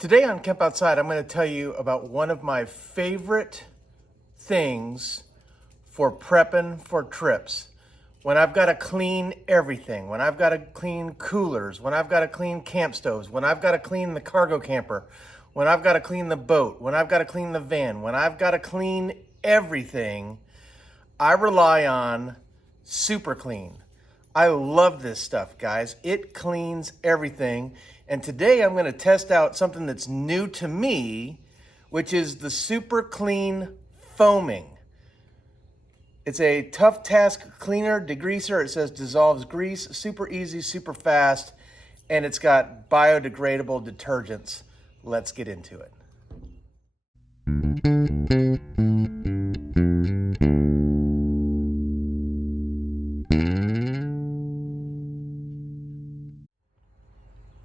Today on Camp Outside, I'm going to tell you about one of my favorite things for prepping for trips. When I've got to clean everything, when I've got to clean coolers, when I've got to clean camp stoves, when I've got to clean the cargo camper, when I've got to clean the boat, when I've got to clean the van, when I've got to clean everything, I rely on Super Clean. I love this stuff, guys. It cleans everything. And today I'm going to test out something that's new to me, which is the Super Clean Foaming. It's a tough task cleaner, degreaser. It says dissolves grease, super easy, super fast, and it's got biodegradable detergents. Let's get into it.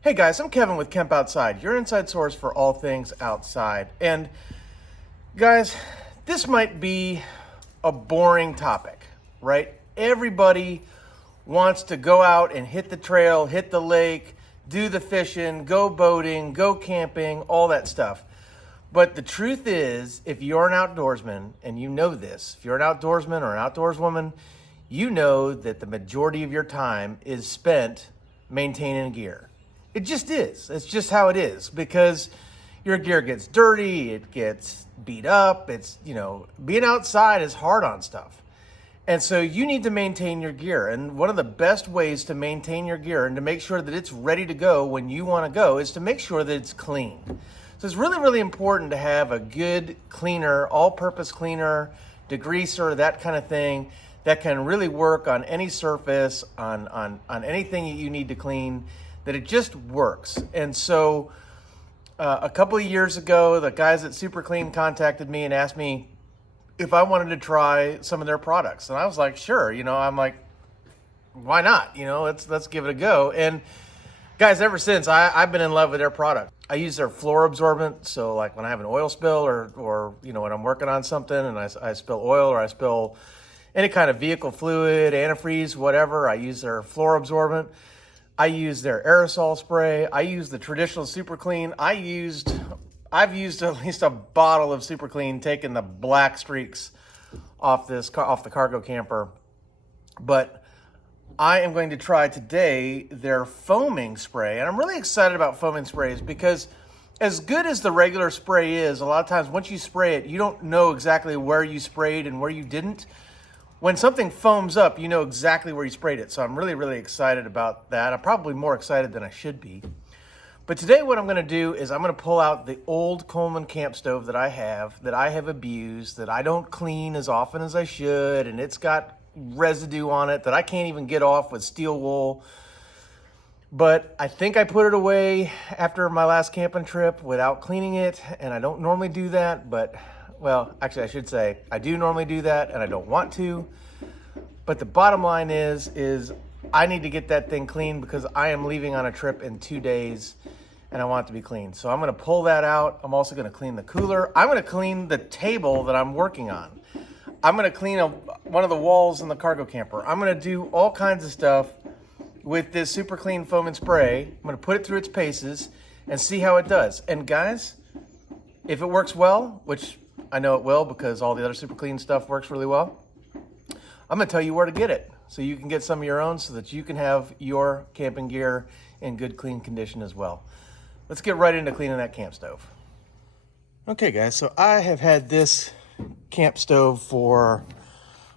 Hey guys, I'm Kevin with Camp Outside, your inside source for all things outside. And guys, this might be a boring topic, right? Everybody wants to go out and hit the trail, hit the lake, do the fishing, go boating, go camping, all that stuff. But the truth is, if you're an outdoorsman, and you know this, if you're an outdoorsman or an outdoorswoman, you know that the majority of your time is spent maintaining gear. It just is. It's just how it is, because your gear gets dirty, it gets beat up. It's, being outside is hard on stuff. And so you need to maintain your gear. And one of the best ways to maintain your gear and to make sure that it's ready to go when you want to go is to make sure that it's clean. So it's really, really important to have a good cleaner, all-purpose cleaner, degreaser, that kind of thing, that can really work on any surface, on anything that you need to clean, that it just works. And so a couple of years ago, the guys at Super Clean contacted me and asked me if I wanted to try some of their products. And I was like, sure, I'm like, why not? Let's give it a go. And guys, ever since, I've been in love with their product. I use their floor absorbent. So like when I have an oil spill or when I'm working on something and I spill oil or I spill any kind of vehicle fluid, antifreeze, whatever, I use their floor absorbent. I use their aerosol spray. I use the traditional Super Clean. I've used at least a bottle of Super Clean, taking the black streaks off the cargo camper. But I am going to try today their foaming spray. And I'm really excited about foaming sprays because as good as the regular spray is, a lot of times once you spray it, you don't know exactly where you sprayed and where you didn't. When something foams up, you know exactly where you sprayed it. So I'm really, really excited about that. I'm probably more excited than I should be. But today what I'm going to do is I'm going to pull out the old Coleman camp stove that I have abused, that I don't clean as often as I should, and it's got residue on it that I can't even get off with steel wool. But I think I put it away after my last camping trip without cleaning it, and I don't normally do that, but well, actually I should say I do normally do that and I don't want to. But the bottom line is I need to get that thing clean because I am leaving on a trip in 2 days and I want it to be clean. So I'm going to pull that out. I'm also going to clean the cooler. I'm going to clean the table that I'm working on. I'm going to clean one of the walls in the cargo camper. I'm going to do all kinds of stuff with this Super Clean foam and spray. I'm going to put it through its paces and see how it does. And guys, if it works well, which I know it will because all the other Super Clean stuff works really well, I'm going to tell you where to get it so you can get some of your own so that you can have your camping gear in good, clean condition as well. Let's get right into cleaning that camp stove. Okay, guys, so I have had this camp stove for,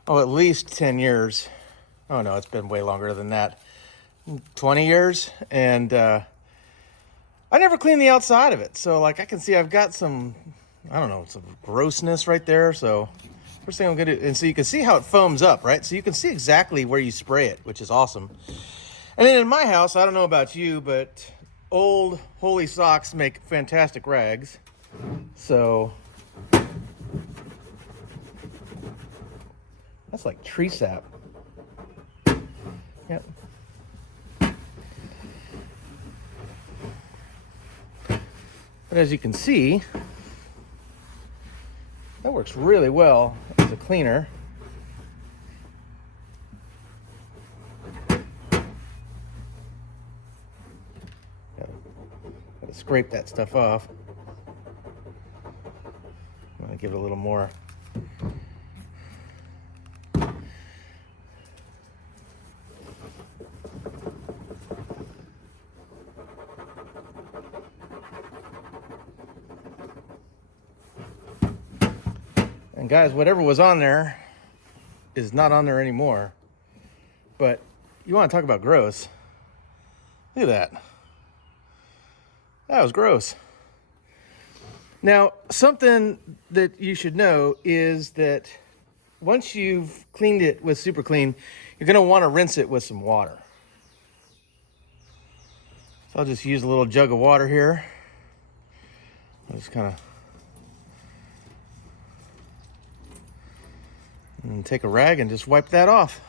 at least 10 years. Oh, no, it's been way longer than that. 20 years. And I never cleaned the outside of it. So, I can see I've got some grossness right there. So first thing I'm gonna do, and so you can see how it foams up, right? So you can see exactly where you spray it, which is awesome. And then in my house, I don't know about you, but old Holy Socks make fantastic rags. So that's like tree sap. Yep. But as you can see, that works really well as a cleaner. scrape that stuff off. I'm gonna give it a little more. And guys, whatever was on there is not on there anymore. But you want to talk about gross? Look at that. That was gross. Now, something that you should know is that once you've cleaned it with Super Clean, you're going to want to rinse it with some water. So I'll just use a little jug of water here. I'll just kind of and take a rag and just wipe that off.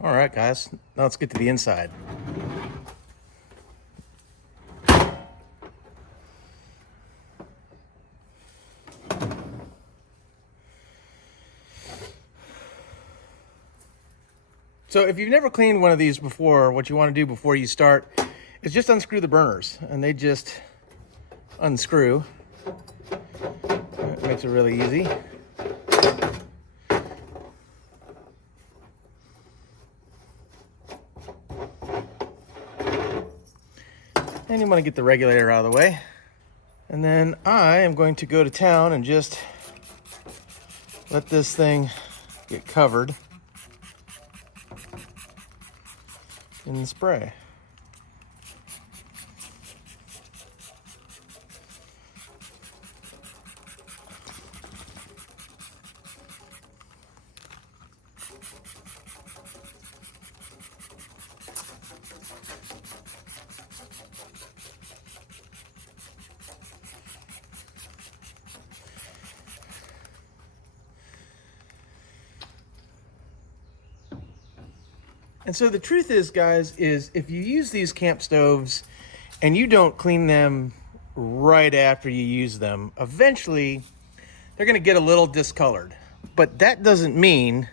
All right, guys, now let's get to the inside. So if you've never cleaned one of these before, what you want to do before you start is just unscrew the burners, and they just unscrew. It makes it really easy. And you want to get the regulator out of the way. And then I am going to go to town and just let this thing get covered in the spray. And so the truth is, guys, is if you use these camp stoves and you don't clean them right after you use them, eventually they're going to get a little discolored. But that doesn't mean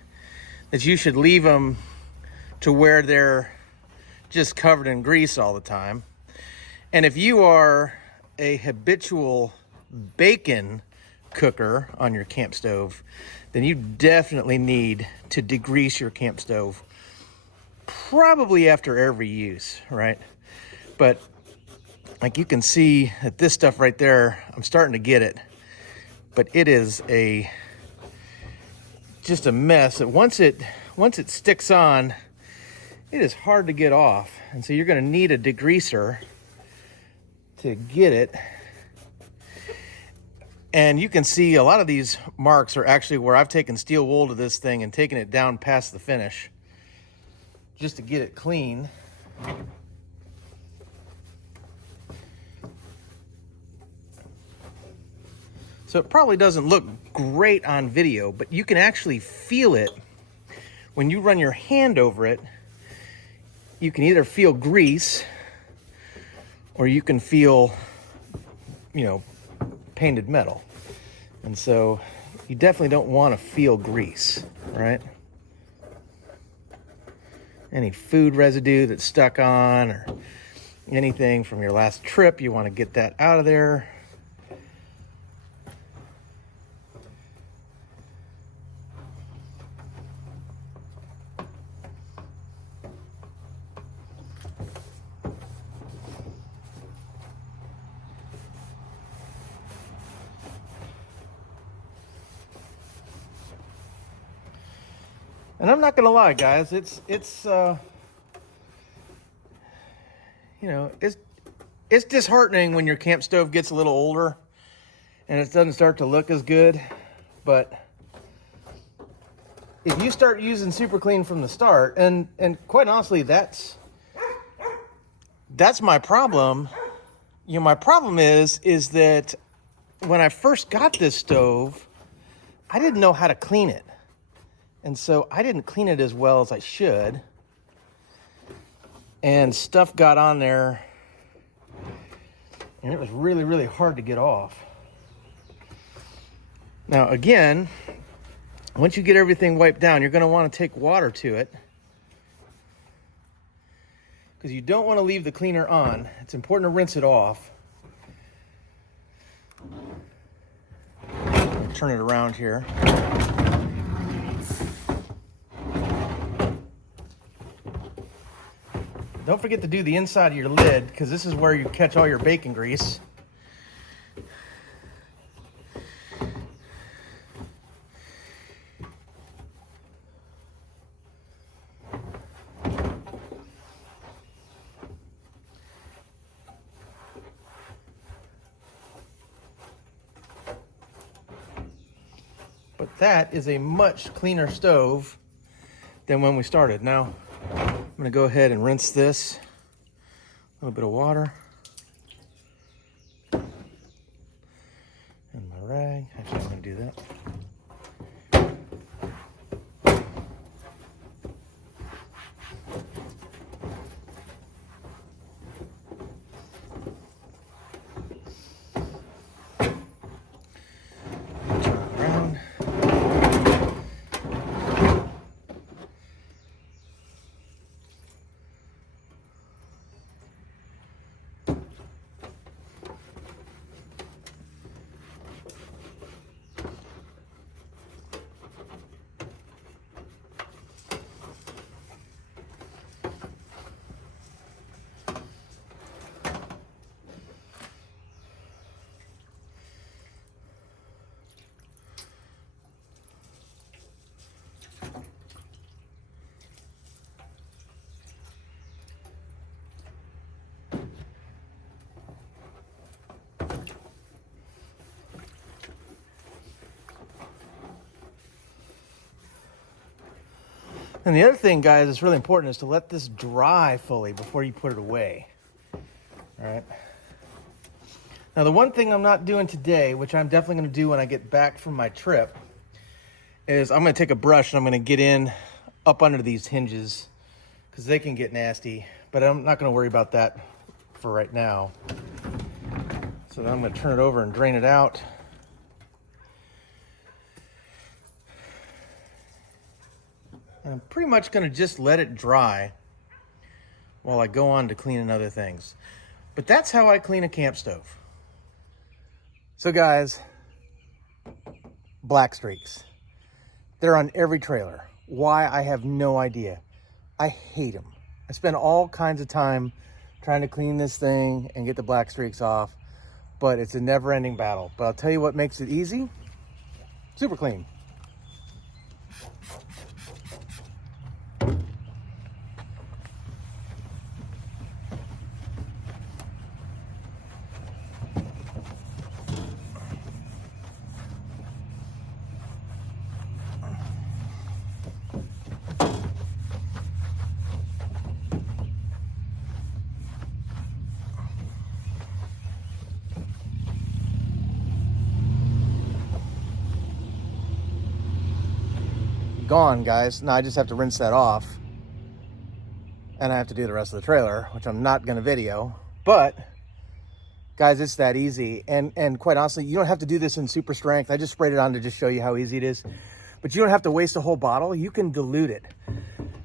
that you should leave them to where they're just covered in grease all the time. And if you are a habitual bacon cooker on your camp stove, then you definitely need to degrease your camp stove. Probably after every use, right? But like you can see that this stuff right there, I'm starting to get it, but it is just a mess. Once it sticks on, it is hard to get off. And so you're going to need a degreaser to get it. And you can see a lot of these marks are actually where I've taken steel wool to this thing and taken it down past the finish, just to get it clean. So it probably doesn't look great on video, but you can actually feel it when you run your hand over it. You can either feel grease or you can feel, painted metal. And so you definitely don't want to feel grease, right? Any food residue that's stuck on or anything from your last trip, you want to get that out of there. And I'm not gonna lie, guys, it's disheartening when your camp stove gets a little older and it doesn't start to look as good. But if you start using Super Clean from the start, and quite honestly, that's my problem. My problem is that when I first got this stove, I didn't know how to clean it. And so I didn't clean it as well as I should. And stuff got on there, and it was really, really hard to get off. Now, again, once you get everything wiped down, you're going to want to take water to it, because you don't want to leave the cleaner on. It's important to rinse it off. Turn it around here. Don't forget to do the inside of your lid, because this is where you catch all your bacon grease. But that is a much cleaner stove than when we started. Now, I'm gonna go ahead and rinse this. A little bit of water. And my rag. Actually, I'm gonna do that. And the other thing, guys, that's really important is to let this dry fully before you put it away. All right. Now, the one thing I'm not doing today, which I'm definitely going to do when I get back from my trip, is I'm going to take a brush and I'm going to get in up under these hinges, because they can get nasty. But I'm not going to worry about that for right now. So then I'm going to turn it over and drain it out. I'm pretty much going to just let it dry while I go on to cleaning other things. But that's how I clean a camp stove. So guys, black streaks. They're on every trailer. Why? I have no idea. I hate them. I spend all kinds of time trying to clean this thing and get the black streaks off, but it's a never-ending battle. But I'll tell you what makes it easy. Super clean. Gone, guys. Now I just have to rinse that off, and I have to do the rest of the trailer, which I'm not going to video. But guys, it's that easy. And quite honestly, you don't have to do this in super strength. I just sprayed it on to just show you how easy it is, but you don't have to waste a whole bottle. You can dilute it.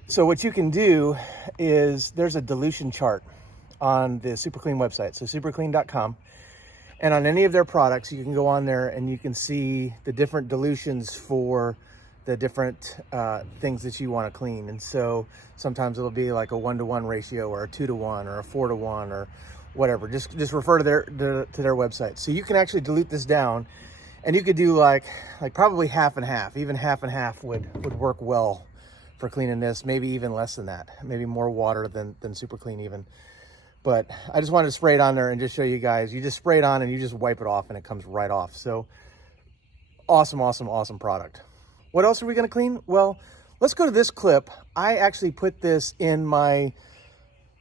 So what you can do is, there's a dilution chart on the Super Clean website, so superclean.com. And on any of their products, you can go on there and you can see the different dilutions for the different things that you want to clean. And so sometimes it'll be like a 1-to-1 ratio, or a 2-to-1, or a 4-to-1, or whatever. Just refer to their website. So you can actually dilute this down, and you could do like probably half and half. Even half and half would work well for cleaning this. Maybe even less than that. Maybe more water than Super Clean even. But I just wanted to spray it on there and just show you guys. You just spray it on and you just wipe it off and it comes right off. So awesome, awesome, awesome product. What else are we going to clean? Well, let's go to this clip. I actually put this in my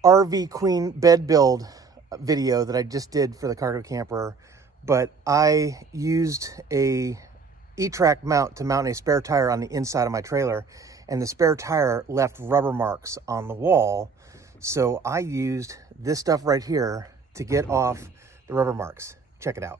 RV Queen bed build video that I just did for the cargo camper, but I used a E-track mount to mount a spare tire on the inside of my trailer, and the spare tire left rubber marks on the wall. So I used this stuff right here to get off the rubber marks. Check it out.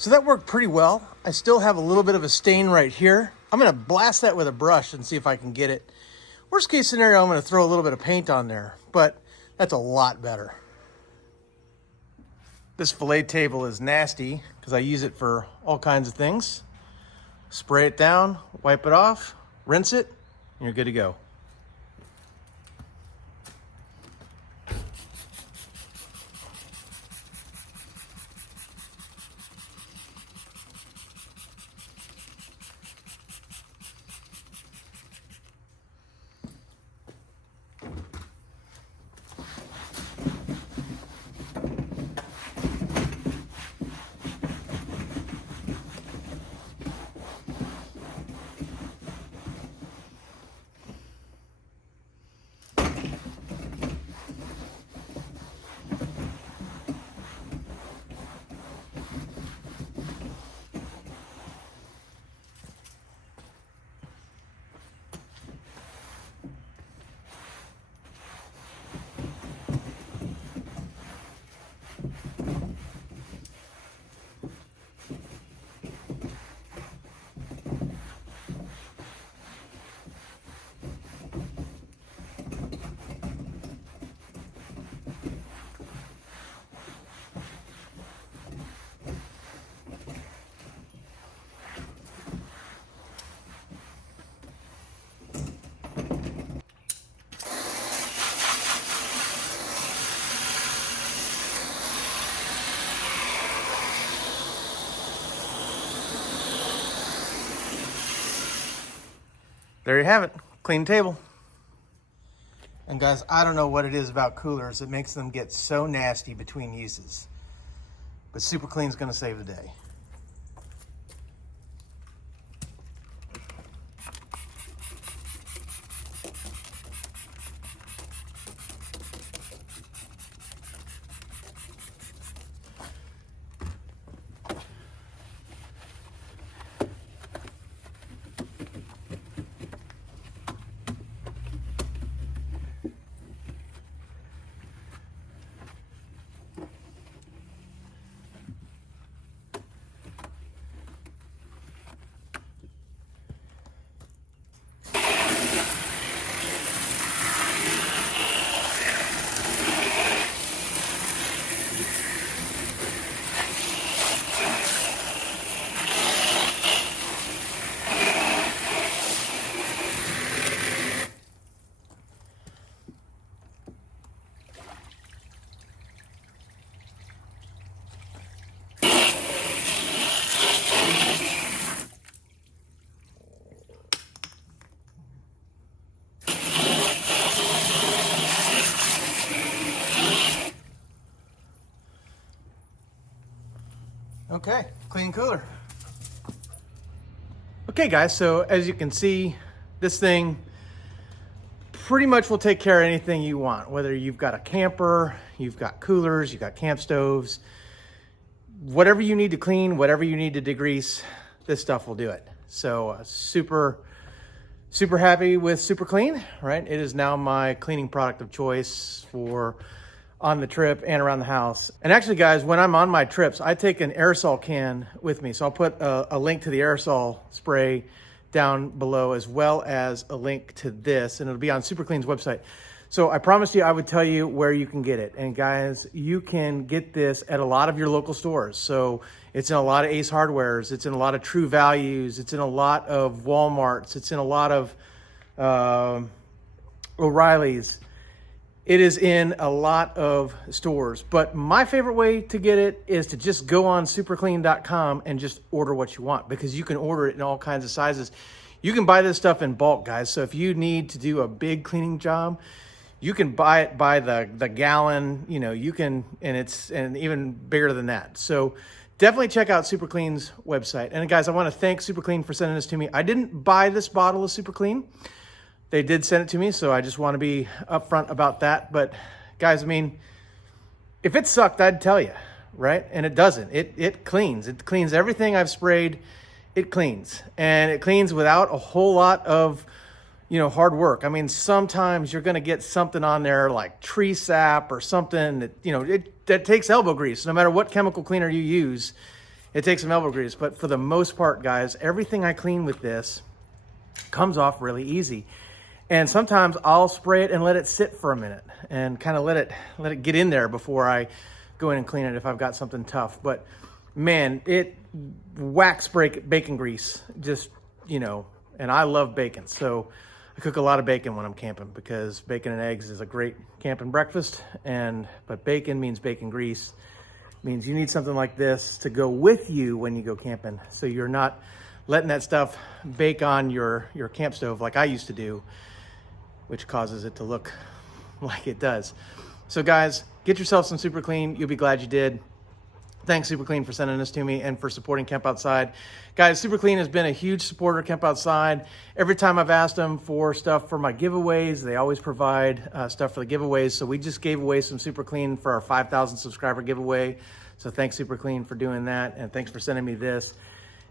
So that worked pretty well. I still have a little bit of a stain right here. I'm gonna blast that with a brush and see if I can get it. Worst case scenario, I'm gonna throw a little bit of paint on there, but that's a lot better. This fillet table is nasty because I use it for all kinds of things. Spray it down, wipe it off, rinse it, and you're good to go. There you have it, clean table. And guys, I don't know what it is about coolers that makes them get so nasty between uses, but Super Clean's gonna save the day. Okay, clean cooler. Okay guys, so as you can see, this thing pretty much will take care of anything you want, whether you've got a camper, you've got coolers, you've got camp stoves, whatever you need to clean, whatever you need to degrease, this stuff will do it. So super happy with Super Clean, right? It is now my cleaning product of choice for on the trip and around the house. And actually guys, when I'm on my trips, I take an aerosol can with me. So I'll put a link to the aerosol spray down below, as well as a link to this, and it'll be on Super Clean's website. So I promised you I would tell you where you can get it. And guys, you can get this at a lot of your local stores. So it's in a lot of Ace Hardwares. It's in a lot of True Values. It's in a lot of Walmarts. It's in a lot of O'Reilly's. It is in a lot of stores. But my favorite way to get it is to just go on superclean.com and just order what you want, because you can order it in all kinds of sizes. You can buy this stuff in bulk, guys. So if you need to do a big cleaning job, you can buy it by the gallon, you know, you can, and even bigger than that. So definitely check out Super Clean's website. And guys, I want to thank Super Clean for sending this to me. I didn't buy this bottle of Super Clean. They did send it to me, so I just want to be upfront about that. But guys, I mean, if it sucked, I'd tell you, right? And it doesn't. It cleans. It cleans everything I've sprayed. It cleans. And it cleans without a whole lot of, you know, hard work. I mean, sometimes you're going to get something on there like tree sap or something that, you know, that takes elbow grease. No matter what chemical cleaner you use, it takes some elbow grease. But for the most part, guys, everything I clean with this comes off really easy. And sometimes I'll spray it and let it sit for a minute and kind of let it get in there before I go in and clean it if I've got something tough. But man, it wax bacon grease, just, you know, and I love bacon. So I cook a lot of bacon when I'm camping, because bacon and eggs is a great camping breakfast. But bacon means bacon grease, means you need something like this to go with you when you go camping, so you're not letting that stuff bake on your camp stove like I used to do, which causes it to look like it does. So guys, get yourself some Super Clean. You'll be glad you did. Thanks, Super Clean, for sending this to me and for supporting Camp Outside. Guys, Super Clean has been a huge supporter of Camp Outside. Every time I've asked them for stuff for my giveaways, they always provide stuff for the giveaways. So we just gave away some Super Clean for our 5,000 subscriber giveaway. So thanks, Super Clean, for doing that. And thanks for sending me this.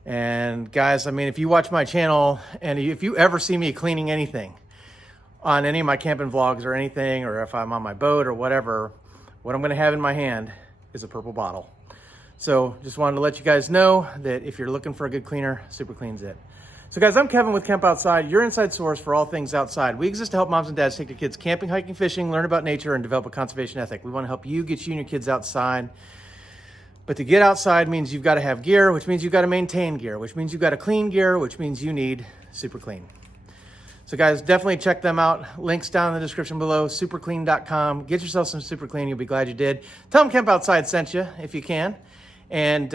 And guys, I mean, if you watch my channel and if you ever see me cleaning anything on any of my camping vlogs or anything, or if I'm on my boat or whatever, what I'm going to have in my hand is a purple bottle. So just wanted to let you guys know that if you're looking for a good cleaner, Super Clean's it. So guys, I'm Kevin with Camp Outside, your inside source for all things outside. We exist to help moms and dads take their kids camping, hiking, fishing, learn about nature, and develop a conservation ethic. We want to help you get you and your kids outside. But to get outside means you've got to have gear, which means you've got to maintain gear, which means you've got to clean gear, which means you need Super Clean. So guys, definitely check them out. Links down in the description below, superclean.com. Get yourself some Super Clean. You'll be glad you did. Tell them Camp Outside sent you if you can. And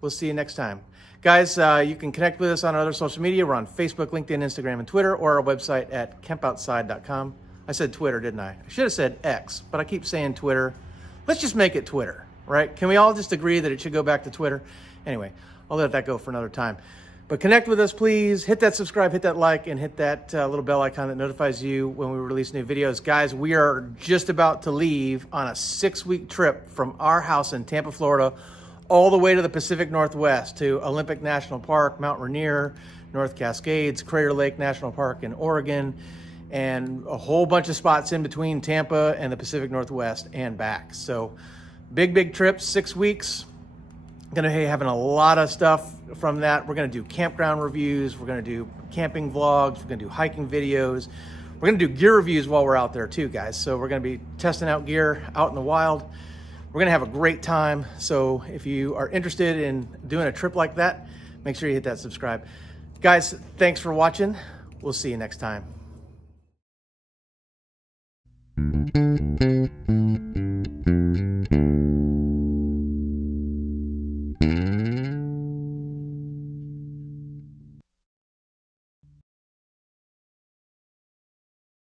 we'll see you next time. Guys, you can connect with us on our other social media. We're on Facebook, LinkedIn, Instagram, and Twitter, or our website at campoutside.com. I said Twitter, didn't I? I should have said X, but I keep saying Twitter. Let's just make it Twitter, right? Can we all just agree that it should go back to Twitter? Anyway, I'll let that go for another time. But connect with us, please. Hit that subscribe, hit that like, and hit that little bell icon that notifies you when we release new videos. Guys, we are just about to leave on a 6-week trip from our house in Tampa, Florida, all the way to the Pacific Northwest, to Olympic National Park, Mount Rainier, North Cascades, Crater Lake National Park in Oregon, and a whole bunch of spots in between Tampa and the Pacific Northwest and back. So big trip, 6 weeks. Going to be having a lot of stuff from that. We're going to do campground reviews. We're going to do camping vlogs. We're going to do hiking videos. We're going to do gear reviews while we're out there too, guys. So we're going to be testing out gear out in the wild. We're going to have a great time. So if you are interested in doing a trip like that, make sure you hit that subscribe. Guys, thanks for watching. We'll see you next time.